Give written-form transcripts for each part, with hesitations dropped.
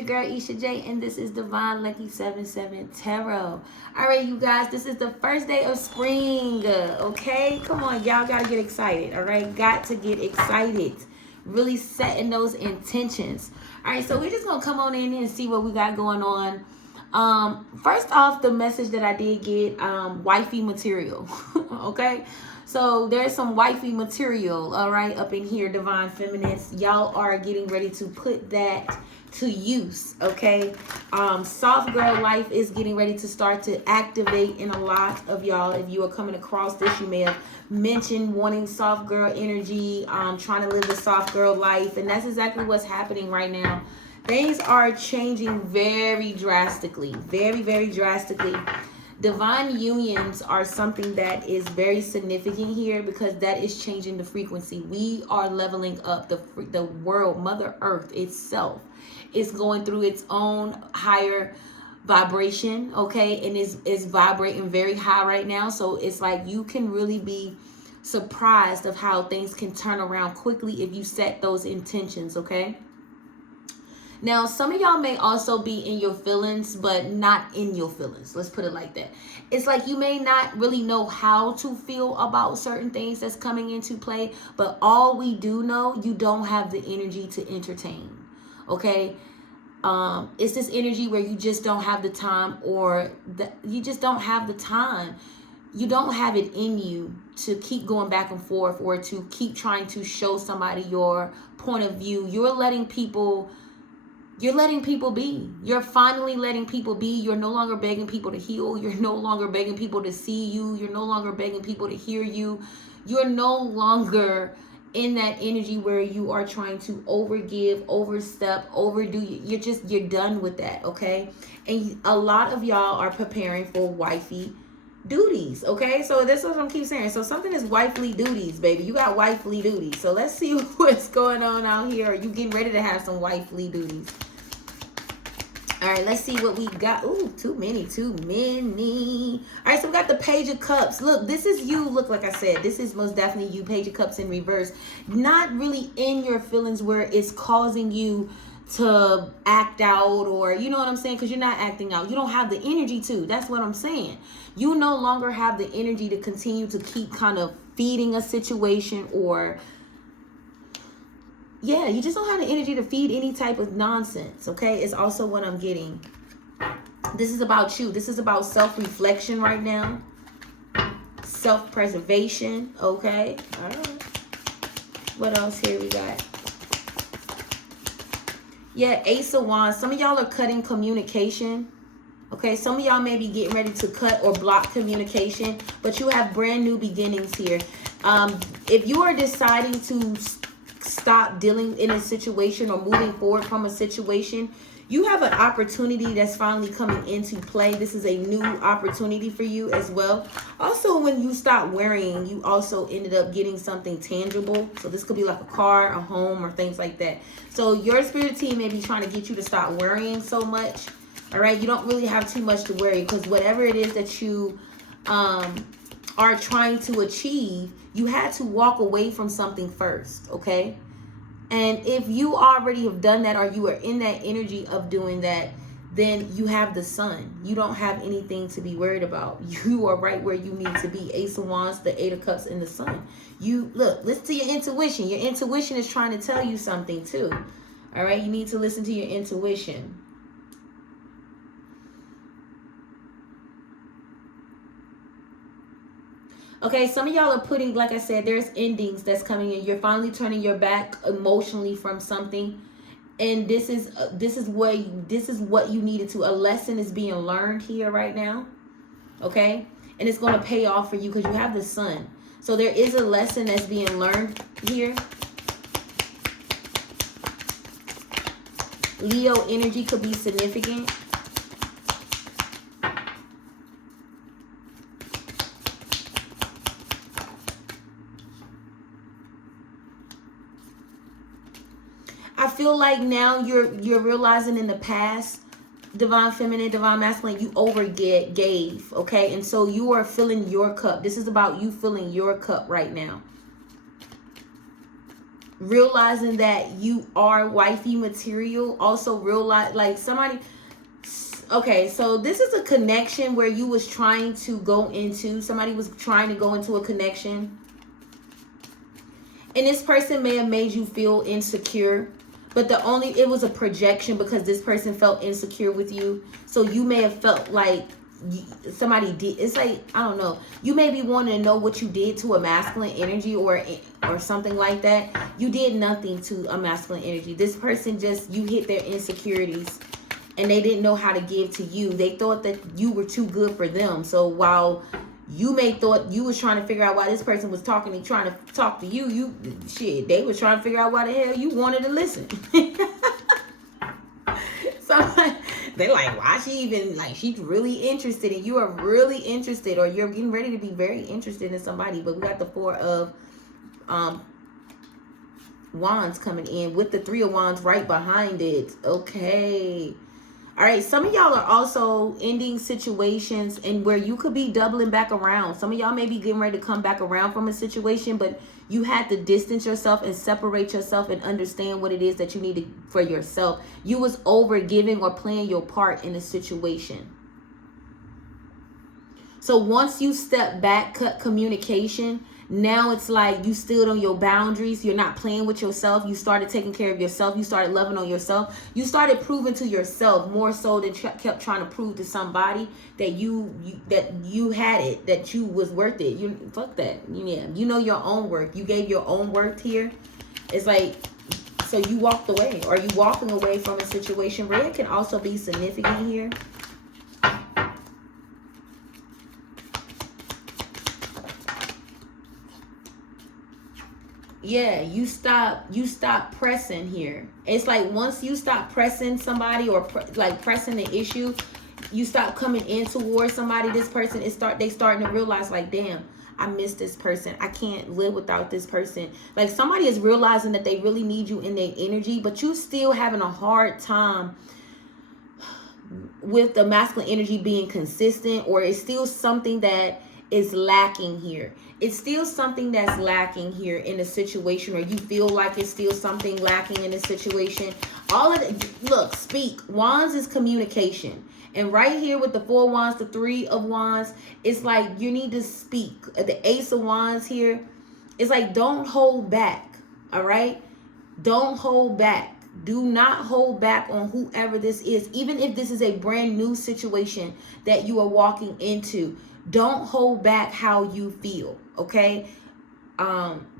your girl Isha J, and this is Divine Lucky 77 Tarot. All right, you guys, this is the first day of spring. Okay, come on, y'all gotta get excited. All right, got to get excited. Really setting those intentions. All right, so we're just gonna come on in and see what we got going on. First off, the message that I did get, wifey material. Okay. So there's some wifey material, all right, up in here, Divine Feminists. Y'all are getting ready to put that to use, okay? Soft girl life is getting ready to start to activate in a lot of y'all. If you are coming across this, you may have mentioned wanting soft girl energy, trying to live the soft girl life, and that's exactly what's happening right now. Things are changing very drastically, very, very drastically. Divine unions are something that is very significant here because that is changing the frequency. We are leveling up. The world, Mother Earth itself is going through its own higher vibration, okay? And is vibrating very high right now. So it's like you can really be surprised of how things can turn around quickly if you set those intentions, okay? Now, some of y'all may also be in your feelings, but not in your feelings. Let's put it like that. It's like you may not really know how to feel about certain things that's coming into play, but all we do know, you don't have the energy to entertain, okay? It's this energy where you just don't have the time, or you just don't have the time. You don't have it in you to keep going back and forth or to keep trying to show somebody your point of view. You're letting people be. You're finally letting people be. You're no longer begging people to heal. You're no longer begging people to see you. You're no longer begging people to hear you. You're no longer in that energy where you are trying to overgive, overstep, overdo. You're done with that, okay? And a lot of y'all are preparing for wifey duties, okay? So this is what I'm keep saying. So something is wifely duties, baby. You got wifely duties. So let's see what's going on out here. Are you getting ready to have some wifely duties? All right, let's see what we got. Ooh, too many. All right, so we got the Page of Cups. Look, this is you. Look, like I said, this is most definitely you. Page of Cups in reverse. Not really in your feelings where it's causing you to act out, or you know what I'm saying? Because you're not acting out. You don't have the energy to. That's what I'm saying. You no longer have the energy to continue to keep kind of feeding a situation, or yeah, you just don't have the energy to feed any type of nonsense, okay? It's also what I'm getting. This is about you. This is about self-reflection right now. Self-preservation, okay? All right. What else here we got? Yeah, Ace of Wands. Some of y'all are cutting communication, okay? Some of y'all may be getting ready to cut or block communication, but you have brand new beginnings here. If you are deciding to stop dealing in a situation or moving forward from a situation, you have an opportunity that's finally coming into play. This is a new opportunity for you as well. Also, when you stop worrying, you also ended up getting something tangible. So this could be like a car, a home, or things like that. So your spirit team may be trying to get you to stop worrying so much. All right, you don't really have too much to worry, because whatever it is that you are trying to achieve, you had to walk away from something first, okay? And if you already have done that, or you are in that energy of doing that, then you have the Sun. You don't have anything to be worried about. You are right where you need to be. Ace of Wands, the Eight of Cups, and the Sun. You look, listen to your intuition. Your intuition is trying to tell you something too. All right, you need to listen to your intuition. Okay, some of y'all are putting, like I said, there's endings that's coming in. You're finally turning your back emotionally from something, and this is what you needed to. A lesson is being learned here right now, okay, and it's going to pay off for you because you have the Sun. So there is a lesson that's being learned here. Leo energy could be significant. I feel like now you're realizing in the past, Divine Feminine, Divine Masculine, you gave, okay? And so you are filling your cup. This is about you filling your cup right now. realizing that you are wifey material. Also realize, like, somebody, okay, so this is a connection where you was trying to go into, somebody was trying to go into a connection, and this person may have made you feel insecure, but it was a projection because this person felt insecure with you. So you may have felt like somebody did, it's like, I don't know, you may be wanting to know what you did to a masculine energy or something like that. You did nothing to a masculine energy. This person just, you hit their insecurities and they didn't know how to give to you. They thought that you were too good for them. So while you may thought you was trying to figure out why this person was trying to talk to you, they were trying to figure out why the hell you wanted to listen. So they're like, why she even, like, she's really interested, and you are really interested, or you're getting ready to be very interested in somebody. But we got the 4 of Wands coming in with the 3 of Wands right behind it. Okay. All right, some of y'all are also ending situations and where you could be doubling back around. Some of y'all may be getting ready to come back around from a situation, but you had to distance yourself and separate yourself and understand what it is that you need for yourself. You was over giving or playing your part in a situation. So once you step back, cut communication, now it's like you stood on your boundaries. You're not playing with yourself. You started taking care of yourself. You started loving on yourself. You started proving to yourself more so than kept trying to prove to somebody that you had it, that you was worth it. You fuck that. Yeah, you know your own worth. You gave your own worth here. It's like, so you walked away, or you walking away from a situation. Red can also be significant here. Yeah, you stop pressing here. It's like once you stop pressing somebody or pressing the issue, you stop coming in towards somebody. This person they starting to realize, like, damn, I miss this person. I can't live without this person. Like, somebody is realizing that they really need you in their energy, but you still having a hard time with the masculine energy being consistent, or it's still something that is lacking here. It's still something that's lacking here in a situation, or you feel like it's still something lacking in a situation. All of it, look, speak. Wands is communication. And right here with the 4 Wands, the 3 of Wands, it's like you need to speak. The Ace of Wands here, it's like, don't hold back. All right? Don't hold back. Do not hold back on whoever this is. Even if this is a brand new situation that you are walking into, don't hold back how you feel, okay?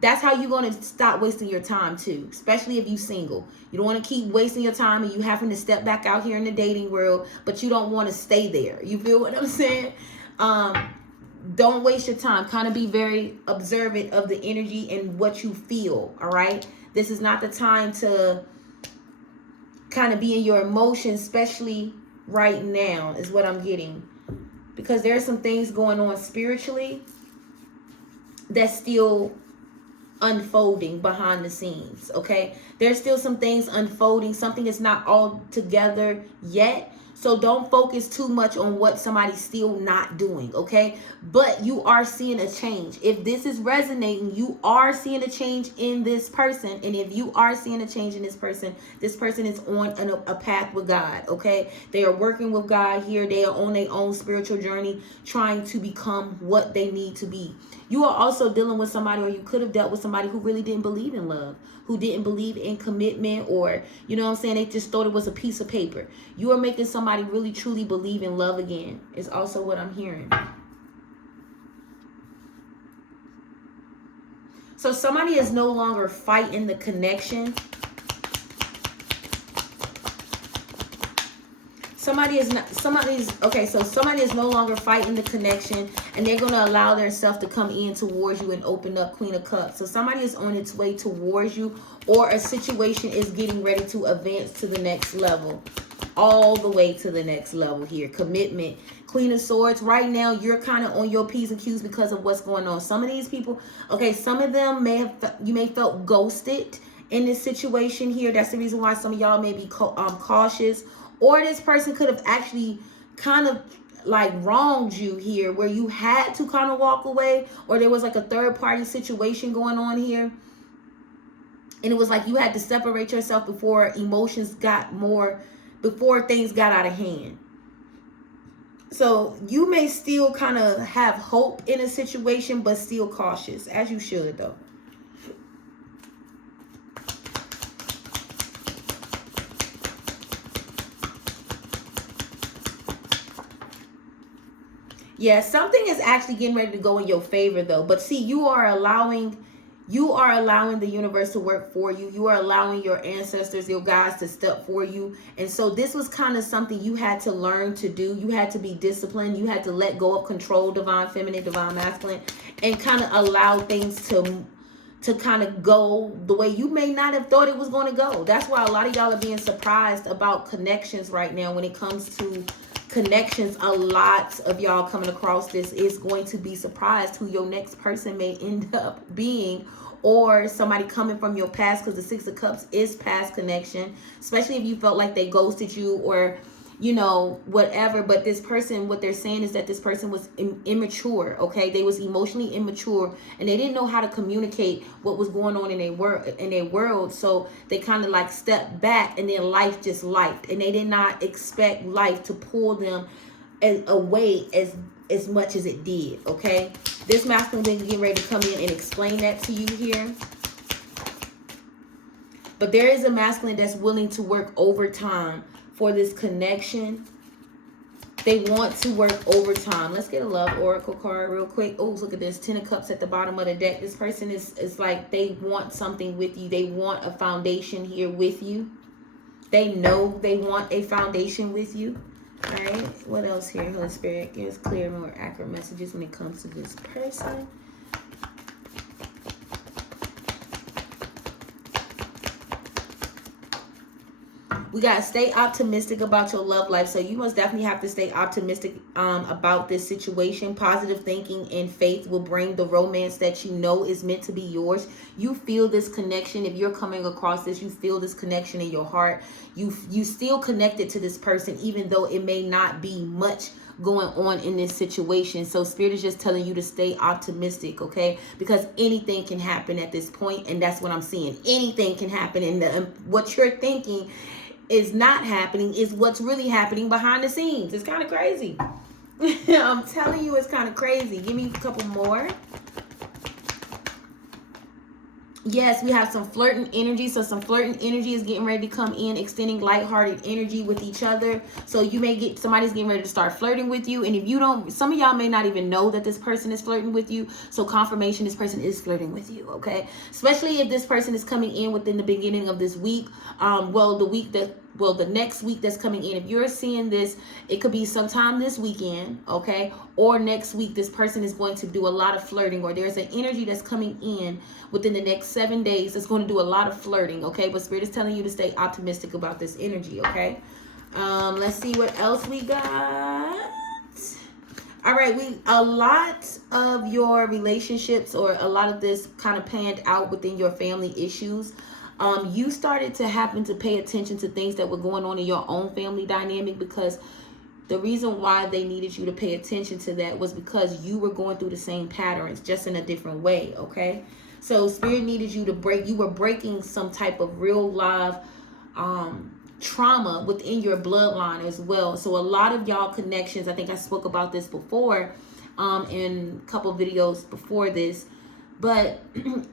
That's how you're going to stop wasting your time too, especially if you're single. You don't want to keep wasting your time and you having to step back out here in the dating world, but you don't want to stay there. You feel what I'm saying? Don't waste your time. Kind of be very observant of the energy and what you feel, all right? This is not the time to kind of be in your emotions, especially right now, is what I'm getting. Because there are some things going on spiritually that's still unfolding behind the scenes, okay? There's still some things unfolding. Something is not all together yet. So don't focus too much on what somebody's still not doing, okay? But you are seeing a change. If this is resonating, you are seeing a change in this person. And if you are seeing a change in this person is on a path with God, okay? They are working with God here. They are on their own spiritual journey, trying to become what they need to be. You are also dealing with somebody, or you could have dealt with somebody who really didn't believe in love, who didn't believe in commitment, or, you know what I'm saying, they just thought it was a piece of paper. You are making somebody really truly believe in love again, is also what I'm hearing. So somebody is no longer fighting the connection. Somebody is no longer fighting the connection, and they're going to allow themselves to come in towards you and open up. Queen of Cups. So somebody is on its way towards you, or a situation is getting ready to advance to the next level. All the way to the next level here. Commitment. Queen of Swords. Right now, you're kind of on your P's and Q's because of what's going on. Some of these people, okay, some of them you may felt ghosted in this situation here. That's the reason why some of y'all may be cautious. Or this person could have actually kind of like wronged you here, where you had to kind of walk away, or there was like a third party situation going on here. And it was like you had to separate yourself before before things got out of hand. So you may still kind of have hope in a situation, but still cautious, as you should though. Yeah, something is actually getting ready to go in your favor though. But see, you are allowing the universe to work for you. You are allowing your ancestors, your guides to step for you. And so this was kind of something you had to learn to do. You had to be disciplined. You had to let go of control, divine feminine, divine masculine, and kind of allow things to kind of go the way you may not have thought it was going to go. That's why a lot of y'all are being surprised about connections right now. When it comes to connections, a lot of y'all coming across this is going to be surprised who your next person may end up being, or somebody coming from your past, because the Six of Cups is past connection, especially if you felt like they ghosted you or whatever. But this person, what they're saying is that this person was immature. Okay, they was emotionally immature, and they didn't know how to communicate what was going on in their world. So they kind of like stepped back, and then life just lifed, and they did not expect life to pull them away as much as it did. Okay, this masculine being getting ready to come in and explain that to you here. But there is a masculine that's willing to work overtime for this connection. They want to work overtime. Let's get a love oracle card real quick. Oh, look at this. 10 of Cups at the bottom of the deck. This person is like they want something with you. They want a foundation here with you. They know they want a foundation with you. All right. What else here? Holy Spirit, give us clear, more accurate messages when it comes to this person. We got to stay optimistic about your love life. So you must definitely have to stay optimistic about this situation. Positive thinking and faith will bring the romance that you know is meant to be yours. You feel this connection. If you're coming across this, you feel this connection in your heart. You still connected to this person, even though it may not be much going on in this situation. So Spirit is just telling you to stay optimistic, okay? Because anything can happen at this point, and that's what I'm seeing. Anything can happen, and what you're thinking is not happening is what's really happening behind the scenes. It's kind of crazy. I'm telling you, it's kind of crazy. Give me a couple more. Yes, we have some flirting energy. So some flirting energy is getting ready to come in, extending lighthearted energy with each other. So you may get, somebody's getting ready to start flirting with you. And if you don't, some of y'all may not even know that this person is flirting with you. So confirmation, this person is flirting with you, okay? Especially if this person is coming in within the beginning of this week. The next week that's coming in. If you're seeing this, it could be sometime this weekend, okay? Or next week, this person is going to do a lot of flirting, or there's an energy that's coming in within the next 7 days that's going to do a lot of flirting, okay? But Spirit is telling you to stay optimistic about this energy, okay? Let's see what else we got. All right, a lot of your relationships, or a lot of this kind of panned out within your family issues. You started to happen to pay attention to things that were going on in your own family dynamic, because the reason why they needed you to pay attention to that was because you were going through the same patterns, just in a different way, okay? So Spirit needed you to you were breaking some type of real live trauma within your bloodline as well. So a lot of y'all connections, I think I spoke about this before in a couple videos before this, but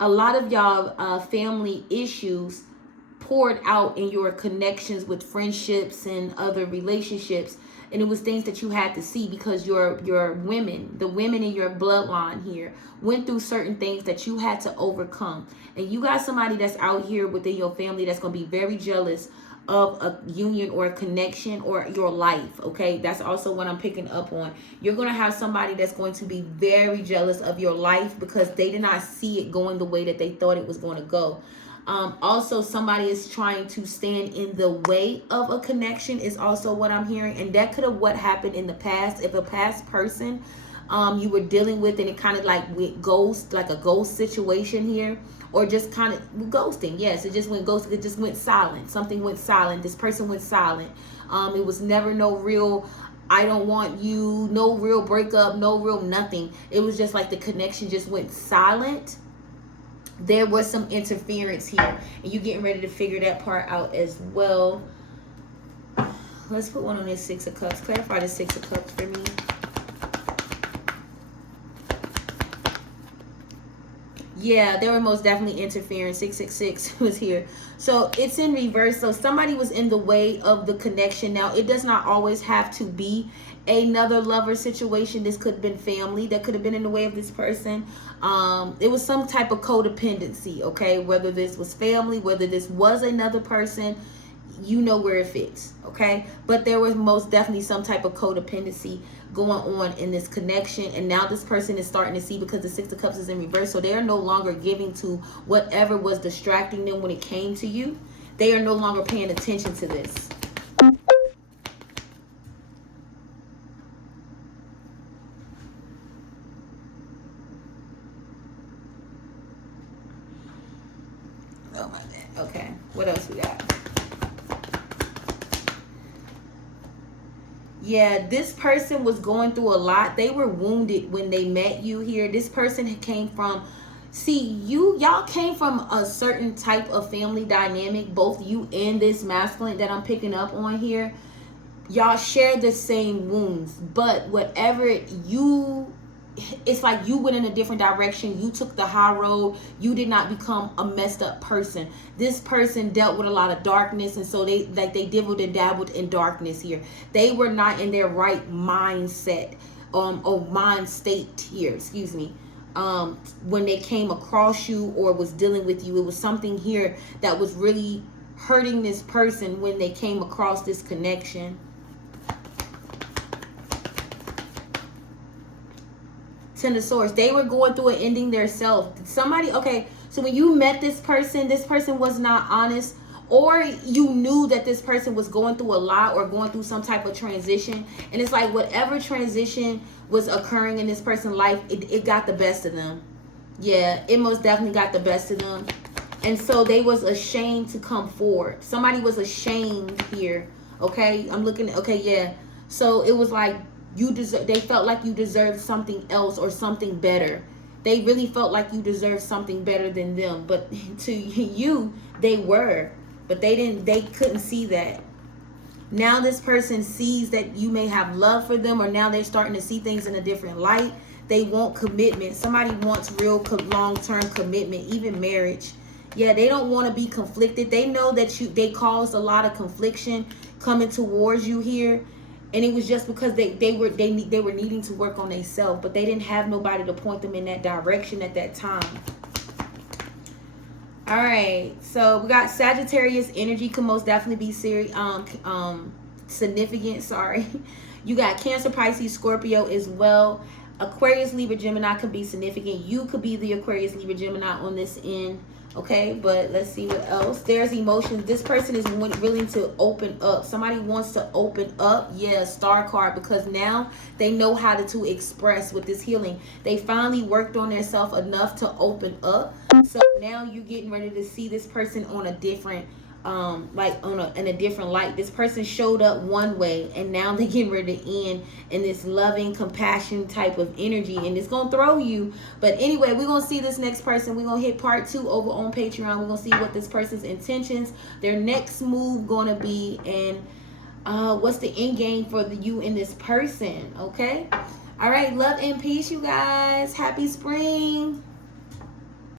a lot of y'all family issues poured out in your connections with friendships and other relationships. And it was things that you had to see, because the women in your bloodline here went through certain things that you had to overcome. And you got somebody that's out here within your family that's going to be very jealous of a union or a connection or your life, okay? That's also what I'm picking up on. You're going to have somebody that's going to be very jealous of your life because they did not see it going the way that they thought it was going to go. Also, somebody is trying to stand in the way of a connection is also what I'm hearing. And that could have what happened in the past. If a past person you were dealing with, and it kind of like with ghost, like a ghost situation here, or just kind of ghosting. Yes, it just went ghost. It just went silent. Something went silent. This person went silent. It was never no real, I don't want you, no real breakup, no real nothing. It was just like the connection just went silent. there was some interference here, and you getting ready to figure that part out as well. Let's put one on this Six of Cups. Clarify the Six of Cups for me. Yeah, there were most definitely interference. 666 was here. So it's in reverse. So somebody was in the way of the connection. Now, it does not always have to be another lover situation. This could have been family that could have been in the way of this person. It was some type of codependency, okay? Whether this was family, whether this was another person, you know where it fits, okay? But there was most definitely some type of codependency going on in this connection, and now this person is starting to see, because the Six of Cups is in reverse, so they are no longer giving to whatever was distracting them when it came to you. They are no longer paying attention to this. Oh my God. Okay, what else we got? Yeah, this person was going through a lot. They were wounded when they met you here. This person came from, see, y'all came from a certain type of family dynamic, both you and this masculine that I'm picking up on here. Y'all share the same wounds, but whatever it's like you went in a different direction. You took the high road. You did not become a messed up person. This person dealt with a lot of darkness, and so they dibbled and dabbled in darkness here. They were not in their right mindset, or mind state here, excuse me, when they came across you or was dealing with you. It was something here that was really hurting this person when they came across this connection. Ten of Swords. They were going through and ending their self. Somebody, okay, so when you met this person was not honest, or you knew that this person was going through a lot or going through some type of transition, and it's like whatever transition was occurring in this person's life, it got the best of them. Yeah, it most definitely got the best of them. And so they was ashamed to come forward. Somebody was ashamed here. Okay, I'm looking, okay, yeah. So it was like, they felt like you deserved something else or something better. They really felt like you deserved something better than them, but to you they were, but they couldn't see that. Now this person sees that you may have love for them, or now they're starting to see things in a different light. They want commitment. Somebody wants real long-term commitment, even marriage. Yeah, they don't want to be conflicted. They know that they caused a lot of confliction coming towards you here. And it was just because they were needing to work on themselves, but they didn't have nobody to point them in that direction at that time. All right, so we got Sagittarius energy could most definitely be serious, significant. Sorry, you got Cancer, Pisces, Scorpio as well. Aquarius, Libra, Gemini could be significant. You could be the Aquarius, Libra, Gemini on this end. Okay, but let's see what else. There's emotions. This person is willing to open up. Somebody wants to open up. Yeah, Star card, because now they know how to express with this healing. They finally worked on themselves enough to open up. So now you're getting ready to see this person on a different, in a different light. This person showed up one way, and now they're getting ready to end in this loving, compassion type of energy, and it's gonna throw you. But anyway, we're gonna see this next person. We're gonna hit part 2 over on Patreon. We're gonna see what this person's intentions, their next move gonna be, and what's the end game for you and this person. Okay, all right, love and peace, you guys. Happy spring.